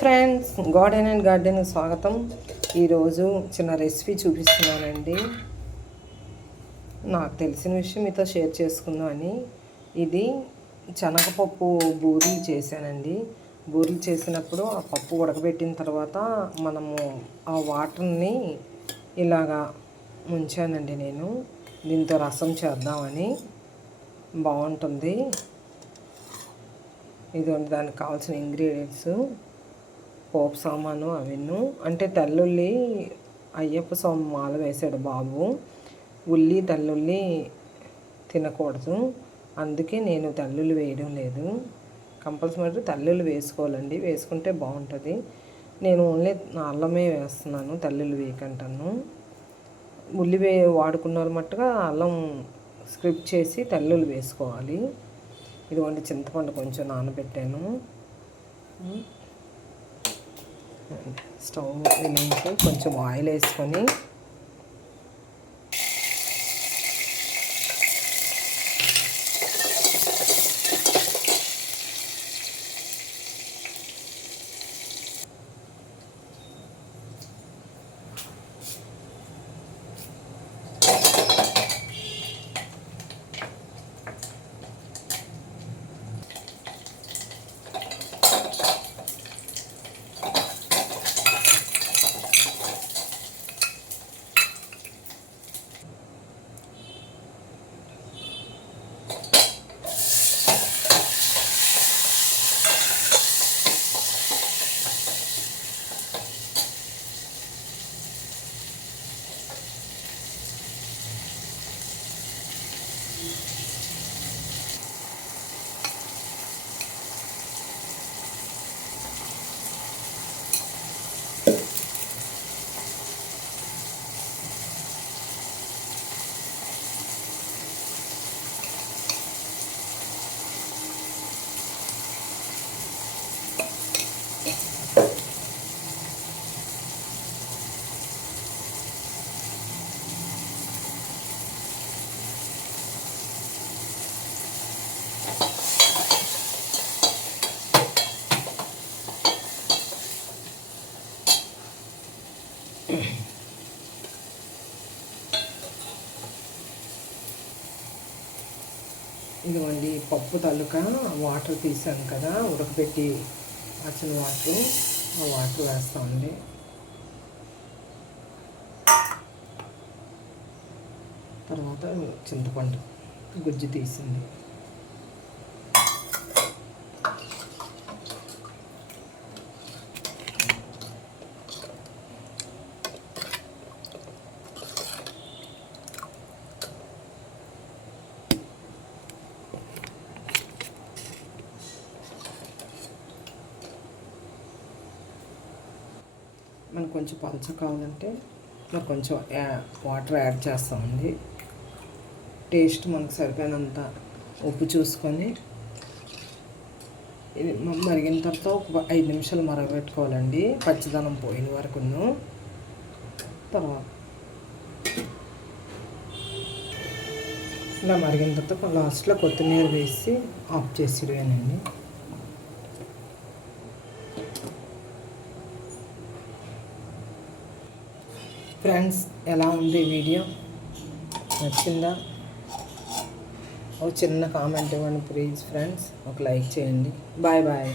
Friends, garden and garden స్వాగతం. ఈరోజు చిన్న రెసిపీ చూపిస్తున్నానండి. నాకు తెలిసిన విషయం మీతో షేర్ చేసుకుందామని. ఇది శనగపప్పు బూరెలు చేశానండి. బూరెలు చేసినప్పుడు ఆ పప్పు ఉడకబెట్టిన తర్వాత మనము ఆ వాటర్ని ఇలాగా ముంచానండి. నేను దీంతో రసం చేద్దామని, బాగుంటుంది. ఇదిగోండి దానికి కావాల్సిన ఇంగ్రీడియంట్స్, పోపు సామాను అవన్నీ. అంటే తెల్లుల్లి అయ్యప్ప స్వామి మాల వేసాడు బాబు. ఉల్లి తెల్లుల్లి తినకూడదు, అందుకే నేను తెల్లుల్లి వేయడం లేదు. కంపల్సరీ తెల్లుల్లి వేసుకోవాలండి, వేసుకుంటే బాగుంటుంది. నేను ఓన్లీ అల్లమే వేస్తున్నాను, తెల్లుల్లి వేయకంటాను. ఉల్లి వాడుకున్న వాళ్ళు మట్టుగా అల్లం స్క్రిప్ చేసి తెల్లుల్లి వేసుకోవాలి. ఇదిగోండి చింతపండు కొంచెం నానబెట్టాను. స్టవ్ వెలిగించి కొంచెం ఆయిల్ వేసుకొని ఇదిగోండి పప్పు తలుక వాటర్ తీసాను కదా, ఉడకబెట్టి వచ్చిన వాటర్, ఆ వాటర్ వేస్తామండి. తర్వాత చింతపండు గుజ్జు తీసింది. మనకు కొంచెం పలచ కావాలంటే మనకు కొంచెం వాటర్ యాడ్ చేస్తామండి. టేస్ట్ మనకు సరిపోయినంత ఉప్పు చూసుకొని ఇది మరిగిన తర్వాత ఒక 5 నిమిషాలు మరగబెట్టుకోవాలండి, పచ్చిదనం పోయిన వరకును. తర్వాత ఇలా మరిగిన తర్వాత లాస్ట్లో కొత్తిమీర వేసి ఆఫ్ చేసివేనండి. ఫ్రెండ్స్, ఎలా ఉంది వీడియో? నచ్చిందా? ఒక చిన్న కామెంట్ ఇవ్వండి ప్లీజ్ ఫ్రెండ్స్. ఒక లైక్ చేయండి. Bye bye.